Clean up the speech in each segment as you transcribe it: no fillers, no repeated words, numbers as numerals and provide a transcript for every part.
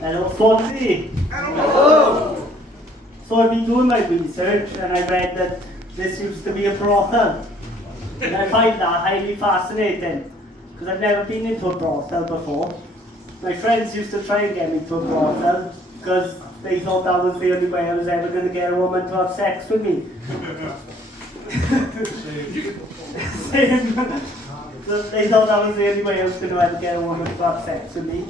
Hello, Swansea. Hello. So I've been doing my research and I read that this used to be a brothel. And I find that highly fascinating because I've never been into a brothel before. My friends used to try and get me to a brothel because they thought that was the only way I was ever going to get a woman to have sex with me. Same. They thought that was the only way I was going to ever get a woman to have sex with me.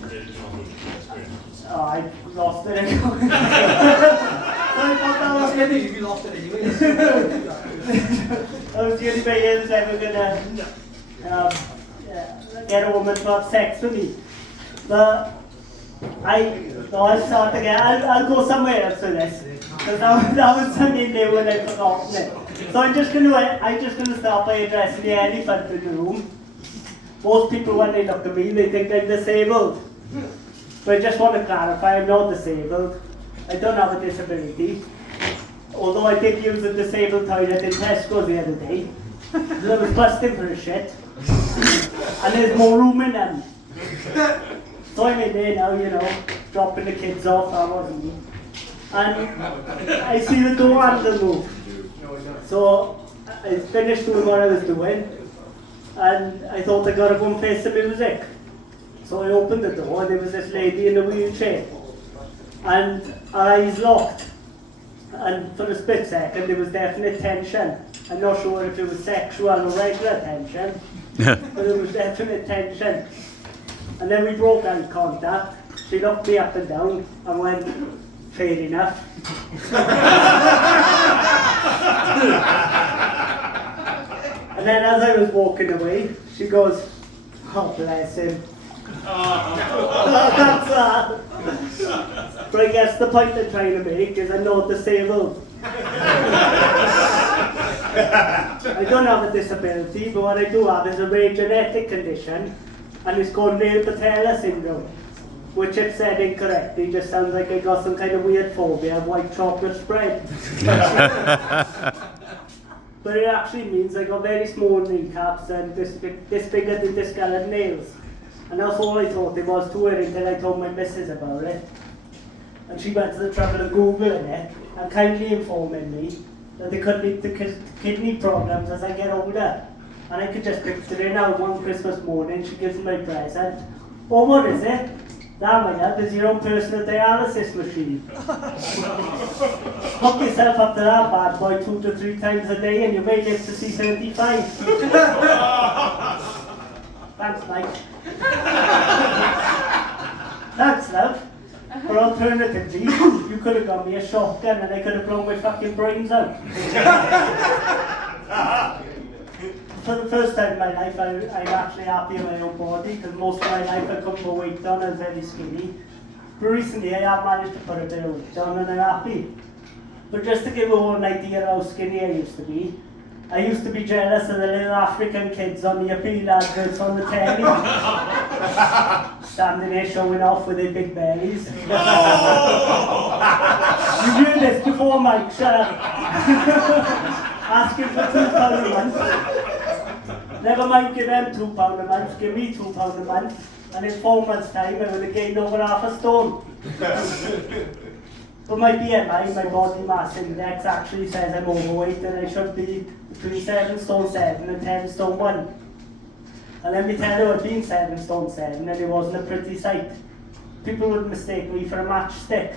Oh, I lost it anyway. I thought that was the only... You lost it anyway. That was the only way I was ever going to get a woman to have sex with me. But I'll start again. I'll go somewhere else with this. Because that was something new and I've forgotten it. So I'm just gonna start by addressing the elephant in the room. Most people, when they look at me, they think I'm disabled. But I just want to clarify, I'm not disabled. I don't have a disability. Although I did use a disabled toilet in Tesco the other day. Because I was busting for a shit. And there's more room in them. So I'm in there now, you know, dropping the kids off, that wasn't me. And I see the door handle move. So I finished doing what I was doing. And I thought I gotta go and play some music. So I opened the door and there was this lady in a wheelchair. And her eyes locked. And for a split second there was definite tension. I'm not sure if it was sexual or regular tension. But there was definite tension. And then we broke eye contact. She looked me up and down and went, fair enough. And then as I was walking away, she goes, oh bless him. That's that. But I guess the point I'm trying to make is I'm not disabled. I don't have a disability, but what I do have is a rare genetic condition, and it's called Neil Patella syndrome, which if said incorrectly just sounds like I got some kind of weird phobia of white chocolate spread. But it actually means I got very small kneecaps and disfigured and discoloured nails. And that's all I thought it was to her until I told my missus about it. And she went to the trouble of Googling it and kindly informing me that it could lead to kidney problems as I get older. And I could just picture it now. One Christmas morning she gives me my present. Oh, what is it? That, my love, is your own personal dialysis machine. Hook yourself up to that bad boy 2 to 3 times a day and you may live to see 75. Thanks, Mike. Thanks, love. Or alternatively, you could have got me a shotgun and I could have blown my fucking brains out. For the first time in my life, I'm actually happy in my own body, because most of my life I couldn't put weight on and I'm very skinny. But recently I have managed to put a bit of weight on and I'm happy. But just to give everyone an idea how skinny I used to be jealous of the little African kids on the appeal adverts on the telly. Standing there showing off with their big bellies. You've heard this before, Mike, shut up. Asking for £2 a month. Never mind give them £2 a month, give me £2 a month, and in 4 months' time I would have gained over half a stone. But my BMI, my body mass index, actually says I'm overweight and I should be between 7 stone 7 and 10 stone 1. And let me tell you, I've been 7 stone 7 and it wasn't a pretty sight. People would mistake me for a matchstick.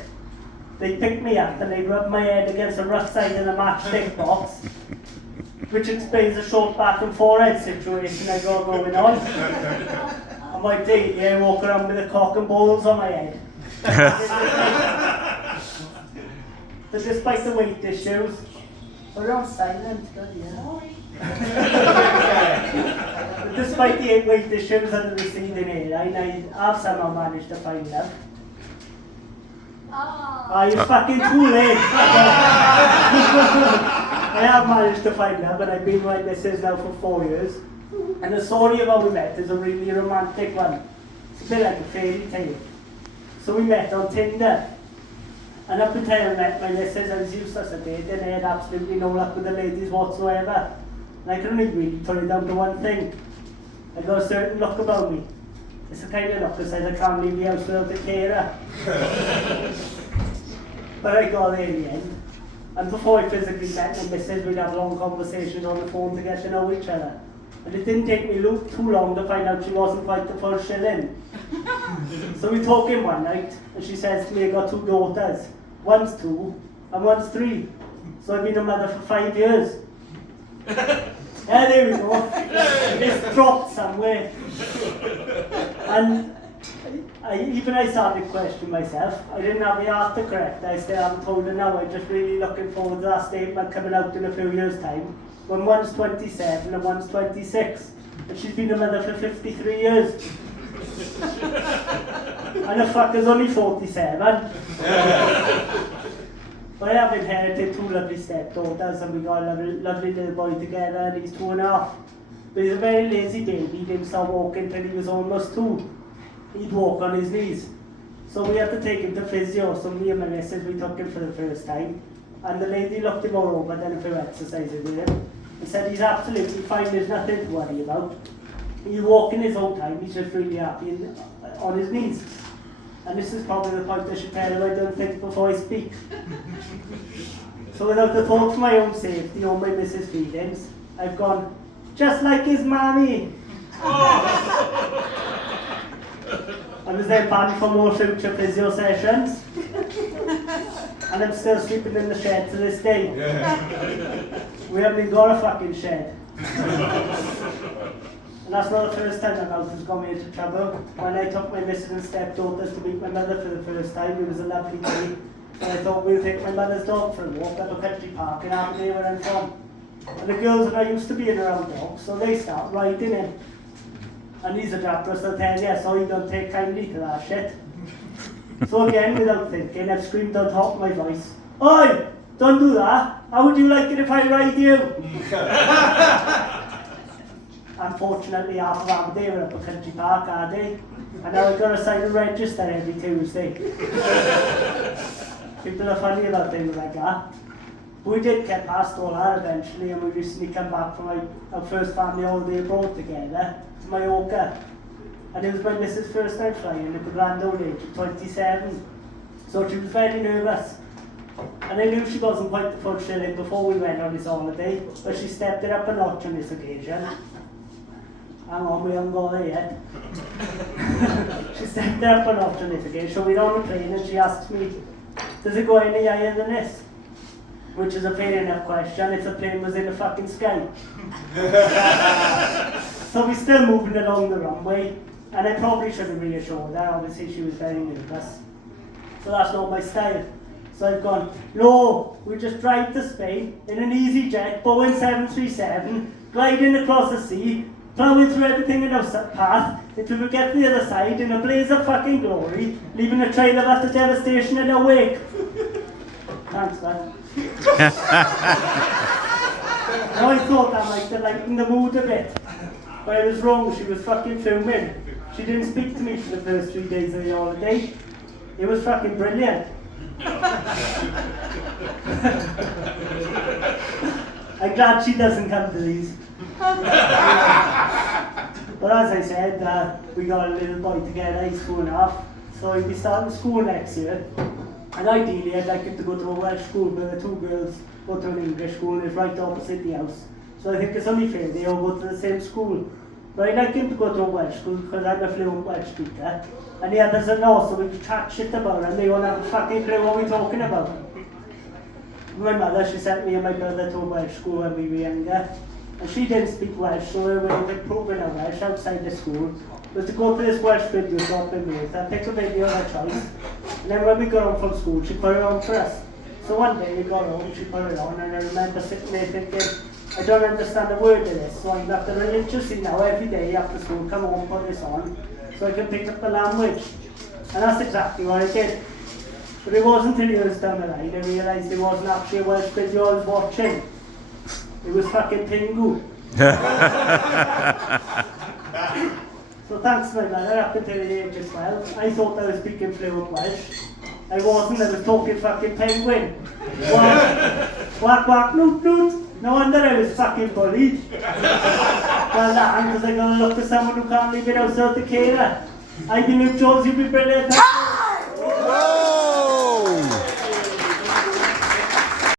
They'd pick me up and they'd rub my head against the rough side of the matchstick box, which explains the short back and forehead situation I got going on. And my daily I walk around with a cock and balls on my head. But despite the weight issues, we're on silent, good, yeah. But despite the weight issues and the receding hairline, I have somehow managed to find love. Oh, you're fucking too late. I have managed to find love, and I've been like this is now for 4 years. And the story of how we met is a really romantic one. It's a bit like a fairy tale. So we met on Tinder. And up until I met my missus, I was useless at dating, and I had absolutely no luck with the ladies whatsoever. And I can only really put it down to one thing. I got a certain look about me. It's the kind of look that says I can't leave the house without a carer. But I got there in the end. And before I physically met my missus, we'd have long conversations on the phone to get to know each other. And it didn't take me too long to find out she wasn't quite the full shilling. So we talking one night, and she says to me, I got 2 daughters. One's 2, and one's 3. So I've been a mother for 5 years. Yeah, there we go. It's dropped somewhere. And I started questioning myself. I didn't have the heart to correct. I still haven't told her now. I'm just really looking forward to that statement coming out in a few years' time. When one's 27 and one's 26. And she's been a mother for 53 years. And the fucker's only 47. But I have inherited 2 lovely stepdaughters, and we got a lovely little boy together, and he's 2.5. But he's a very lazy baby. He didn't start walking till he was almost 2. He'd walk on his knees. So we had to take him to physio. So me and my missus, we took him for the first time. And the lady looked him all over, done a few exercises with him. And said he's absolutely fine, there's nothing to worry about. He's walking his own time, he's just really happy on his knees. And this is probably the point I should tell you I don't think before I speak. So without the thought for my own safety or my missus' feelings, I've gone, just like his mommy. I was then banned for more future physio sessions. And I'm still sleeping in the shed to this day. We haven't even got a fucking shed. And that's not the first time my mouth has got me into trouble. When I took my missus and stepdaughters to meet my mother for the first time, it was a lovely day. And I thought we'll take my mother's dog for a walk at a country park in Aberdeen where I'm from. And the girls are not used to being around dogs, so they start riding him. And he's a Japanese, they'll tell you, so you don't take kindly to that shit. So again, without thinking, I've screamed on top of my voice, "Oi! Don't do that! How would you like it if I ride you?" Unfortunately, half of Aberdeen were up a country park, are they? And now I've got to sign a register every Tuesday. People are funny about things like that. But we did get past all that eventually, and we recently come back from our first family holiday abroad together to Mallorca. And it was my missus' first time flying at the grand old age of 27. So she was very nervous. And I knew she wasn't quite the full shilling before we went on this holiday, but she stepped it up a notch on this occasion. Hang on, we haven't got there yet. She stepped it up a notch on this occasion. So we're on the plane and she asked me, does it go any higher than this? Which is a fair enough question if the plane was in the fucking sky. So we're still moving along the runway, and I probably should have reassured her. Obviously she was very nervous. So that's not my style. So I've gone, no, we just drive to Spain in an easy jet, Boeing 737, gliding across the sea, plowing through everything in our path, until we get to the other side in a blaze of fucking glory, leaving a trail of utter devastation in our wake. Thanks, man. Now I thought that might have lightened the mood a bit. But I was wrong, she was fucking fuming. She didn't speak to me for the first 3 days of the holiday. It was fucking brilliant. I'm glad she doesn't come to these. But as I said, we got a little boy together, he's 2.5. So he'll be starting school next year. And ideally I'd like him to go to a Welsh school, but the 2 girls go to an English school and it's right opposite the house. So I think it's only fair they all go to the same school. But I'd like him to go to a Welsh school because I'm a fluent Welsh speaker. And the others are not, so we can chat shit about it and they won't have a fucking clue what we're talking about. My mother, she sent me and my brother to a Welsh school when we were younger. And she didn't speak Welsh, so we were improving our Welsh outside the school. Was to go to this Welsh video shop in Malta, pick a video of her choice, and then when we got home from school, she put it on for us. So one day we got home, she put it on, and I remember sitting there thinking, I don't understand a word of this, so I'm going to have to religiously now every day after school come home and put this on, so I can pick up the language. And that's exactly what I did. But it wasn't until years down the line I realised it wasn't actually a Welsh video I was watching. It was fucking Pingu. So thanks to my mother, up until the age of 12, I thought I was speaking fluent Welsh. I wasn't, I was talking fucking penguin. Whack, whack, noot, noot. No wonder I was fucking bullied. Well, that because I gotta look for someone who can't leave it outside the carer. I believe Jones, you'll be brilliant.